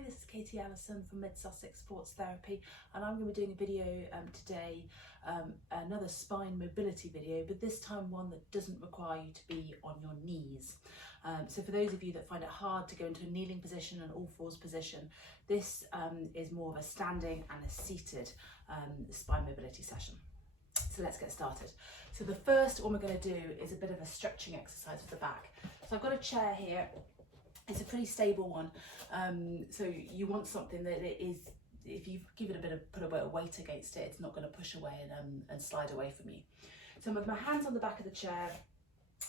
Hi, this is Katie Allison from Mid Sussex Sports Therapy, and I'm going to be doing a video today, another spine mobility video, but this time one that doesn't require you to be on your knees. So for those of you that find it hard to go into a kneeling position, an all fours position, this is more of a standing and a seated spine mobility session. So let's get started. So the first one we're going to do is a bit of a stretching exercise for the back. So I've got a chair here. It's a pretty stable one, so you want something that it is, if you give it put a bit of weight against it, it's not going to push away and slide away from you. So with my hands on the back of the chair,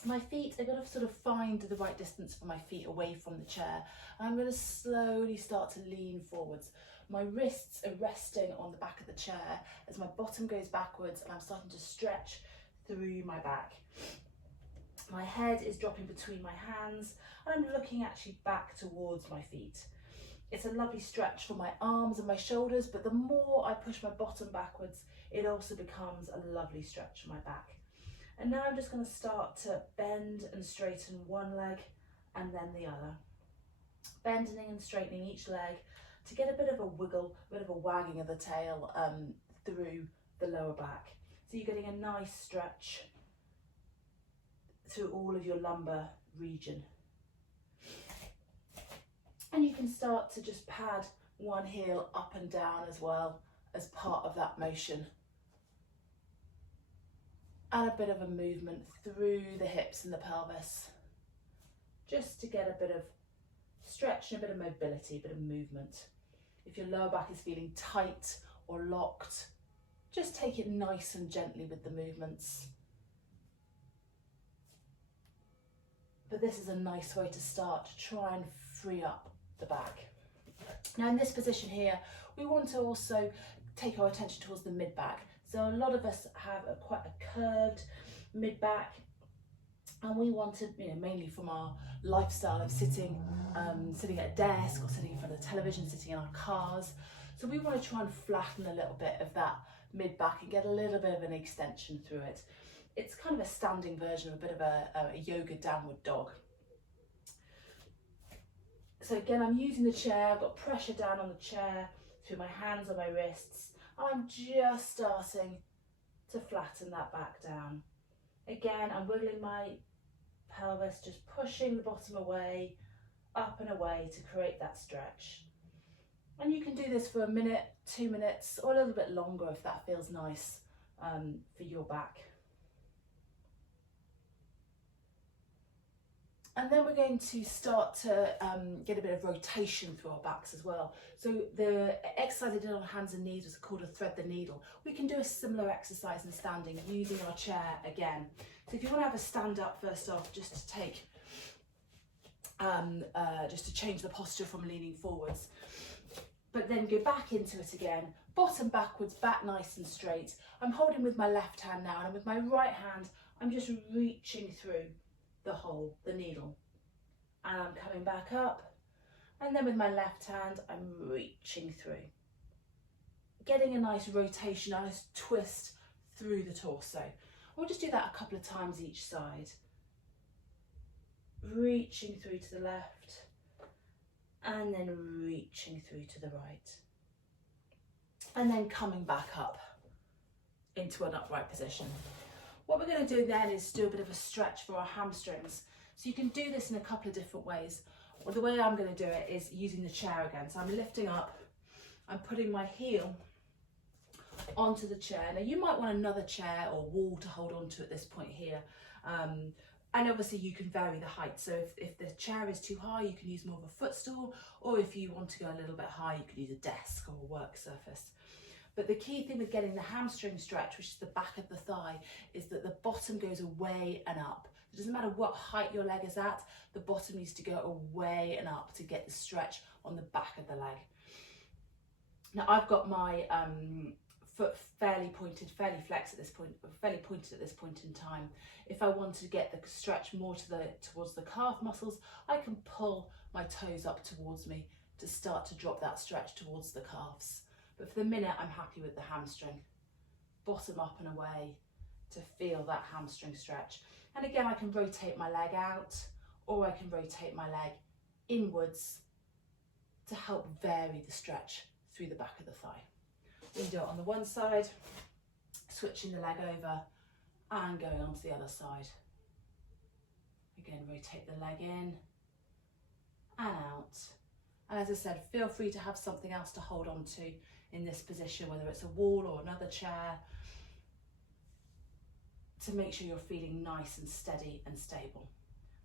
my feet, I've got to sort of find the right distance for my feet away from the chair. And I'm going to slowly start to lean forwards. My wrists are resting on the back of the chair as my bottom goes backwards and I'm starting to stretch through my back. My head is dropping between my hands and I'm looking actually back towards my feet. It's a lovely stretch for my arms and my shoulders, but the more I push my bottom backwards, it also becomes a lovely stretch for my back. And now I'm just going to start to bend and straighten one leg and then the other. Bending and straightening each leg to get a bit of a wiggle, a bit of a wagging of the tail through the lower back. So you're getting a nice stretch through all of your lumbar region. And you can start to just pad one heel up and down as well as part of that motion. And a bit of a movement through the hips and the pelvis, just to get a bit of stretch and a bit of mobility, a bit of movement. If your lower back is feeling tight or locked, just take it nice and gently with the movements. But this is a nice way to start to try and free up the back. Now in this position here, we want to also take our attention towards the mid-back. So a lot of us have quite a curved mid-back, and we want to, mainly from our lifestyle of sitting at a desk or sitting in front of the television, sitting in our cars. So we want to try and flatten a little bit of that mid-back and get a little bit of an extension through it. It's kind of a standing version of a bit of a yoga downward dog. So again, I'm using the chair, I've got pressure down on the chair through my hands on my wrists. I'm just starting to flatten that back down. Again, I'm wiggling my pelvis, just pushing the bottom away, up and away to create that stretch. And you can do this for a minute, 2 minutes, or a little bit longer if that feels nice for your back. And then we're going to start to get a bit of rotation through our backs as well. So the exercise I did on hands and knees was called a thread the needle. We can do a similar exercise in standing using our chair again. So if you want to have a stand up first off, just to take, just to change the posture from leaning forwards. But then go back into it again, bottom backwards, back nice and straight. I'm holding with my left hand now, and with my right hand, I'm just reaching through the hole, the needle, and I'm coming back up, and then with my left hand I'm reaching through, getting a nice rotation, a nice twist through the torso. We'll just do that a couple of times each side, reaching through to the left and then reaching through to the right, and then coming back up into an upright position. What we're going to do then is do a bit of a stretch for our hamstrings. So you can do this in a couple of different ways. Well, the way I'm going to do it is using the chair again. So I'm lifting up, I'm putting my heel onto the chair. Now you might want another chair or wall to hold on to at this point here. And obviously you can vary the height. So if the chair is too high, you can use more of a footstool, or if you want to go a little bit high, you can use a desk or a work surface. But the key thing with getting the hamstring stretch, which is the back of the thigh, is that the bottom goes away and up. It doesn't matter what height your leg is at, the bottom needs to go away and up to get the stretch on the back of the leg. Now I've got my foot fairly pointed, fairly flexed at this point, fairly pointed at this point in time. If I want to get the stretch more towards the calf muscles, I can pull my toes up towards me to start to drop that stretch towards the calves. But for the minute, I'm happy with the hamstring. Bottom up and away to feel that hamstring stretch. And again, I can rotate my leg out, or I can rotate my leg inwards to help vary the stretch through the back of the thigh. We do it on the one side, switching the leg over and going on to the other side. Again, rotate the leg in and out. And as I said, feel free to have something else to hold on to in this position, whether it's a wall or another chair, to make sure you're feeling nice and steady and stable.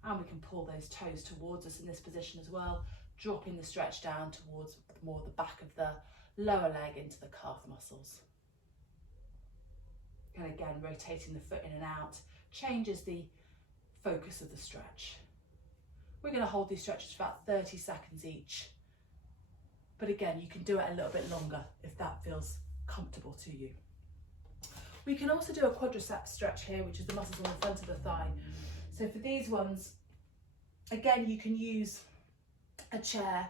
And we can pull those toes towards us in this position as well, dropping the stretch down towards more the back of the lower leg into the calf muscles. And again, rotating the foot in and out changes the focus of the stretch. We're going to hold these stretches for about 30 seconds each. But again, you can do it a little bit longer if that feels comfortable to you. We can also do a quadricep stretch here, which is the muscles on the front of the thigh. So for these ones, again, you can use a chair.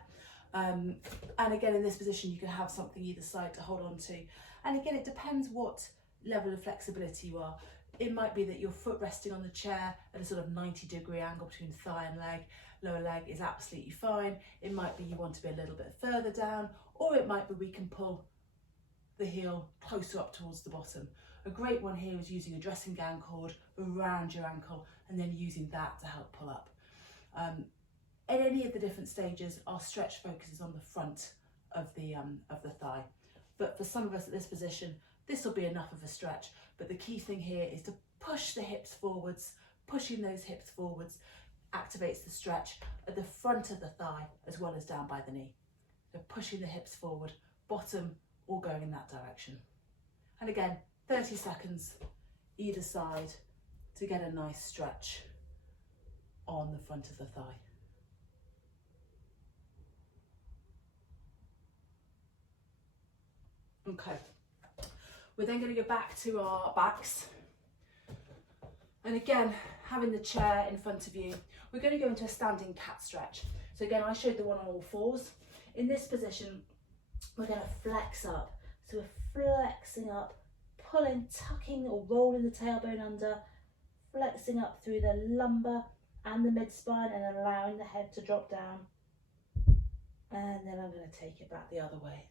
And again, in this position, you can have something either side to hold on to. And again, it depends what level of flexibility you are. It might be that your foot resting on the chair at a sort of 90-degree angle between thigh and leg. Lower leg is absolutely fine. It might be you want to be a little bit further down, or it might be we can pull the heel closer up towards the bottom. A great one here is using a dressing gown cord around your ankle and then using that to help pull up. At any of the different stages, our stretch focuses on the front of the thigh. But for some of us at this position, this will be enough of a stretch. But the key thing here is to push the hips forwards. Pushing those hips forwards activates the stretch at the front of the thigh as well as down by the knee. So pushing the hips forward, bottom all going in that direction. And again, 30 seconds either side to get a nice stretch on the front of the thigh. Okay, we're then going to go back to our backs. And again, having the chair in front of you, we're going to go into a standing cat stretch. So again, I showed the one on all fours. In this position, we're going to flex up. So we're flexing up, pulling, tucking or rolling the tailbone under, flexing up through the lumbar and the mid-spine and allowing the head to drop down. And then I'm going to take it back the other way.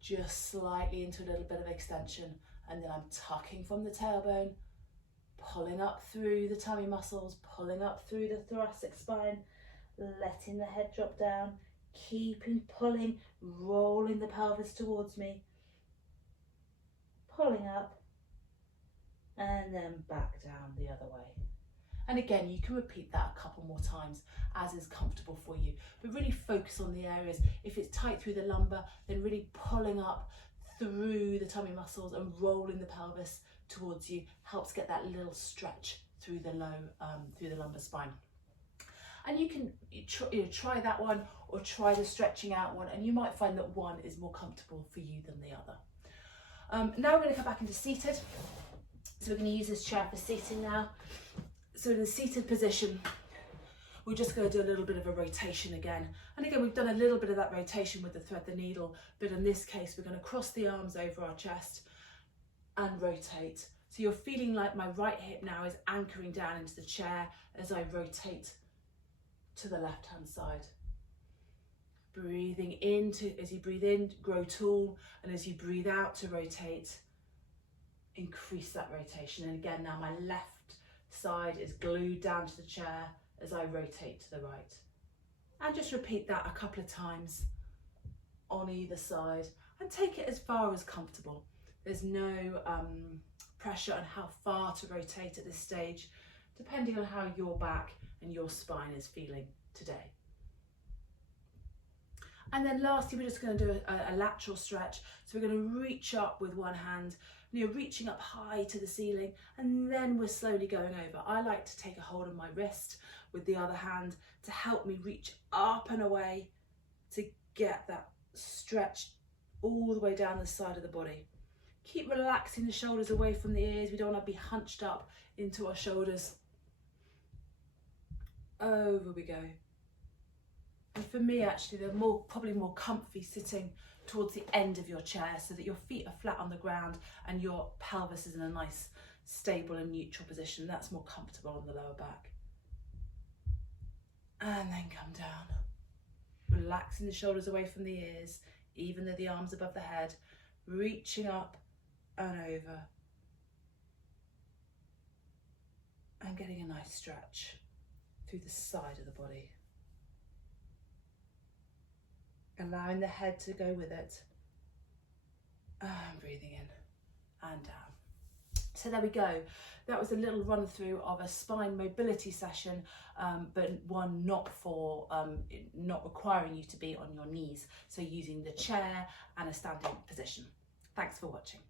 Just slightly into a little bit of extension, and then I'm tucking from the tailbone, pulling up through the tummy muscles, pulling up through the thoracic spine, letting the head drop down, keeping pulling, rolling the pelvis towards me, pulling up, and then back down the other way. And again, you can repeat that a couple more times as is comfortable for you, but really focus on the areas. If it's tight through the lumbar, then really pulling up through the tummy muscles and rolling the pelvis towards you helps get that little stretch through the lumbar spine. And you can try that one or try the stretching out one, and you might find that one is more comfortable for you than the other. Now we're going to come back into seated. So we're going to use this chair for seating now. So in the seated position, we're just going to do a little bit of a rotation again. And again, we've done a little bit of that rotation with the thread the needle, but in this case, we're going to cross the arms over our chest and rotate. So you're feeling like my right hip now is anchoring down into the chair as I rotate to the left-hand side. Breathing in, as you breathe in, grow tall, and as you breathe out to rotate, increase that rotation. And again, now my left side is glued down to the chair as I rotate to the right. And just repeat that a couple of times on either side and take it as far as comfortable. There's no pressure on how far to rotate at this stage, depending on how your back and your spine is feeling today. And then lastly, we're just going to do a lateral stretch. So we're going to reach up with one hand, reaching up high to the ceiling, and then we're slowly going over. I like to take a hold of my wrist with the other hand to help me reach up and away to get that stretch all the way down the side of the body. Keep relaxing the shoulders away from the ears. We don't want to be hunched up into our shoulders. Over we go. And for me, actually, they're probably more comfy sitting towards the end of your chair so that your feet are flat on the ground and your pelvis is in a nice, stable and neutral position. That's more comfortable on the lower back. And then come down. relaxing the shoulders away from the ears, even though the arms above the head, reaching up and over, and getting a nice stretch through the side of the body. Allowing the head to go with it, and breathing in and down. So there we go. That was a little run through of a spine mobility session, but one not requiring you to be on your knees. So using the chair and a standing position. Thanks for watching.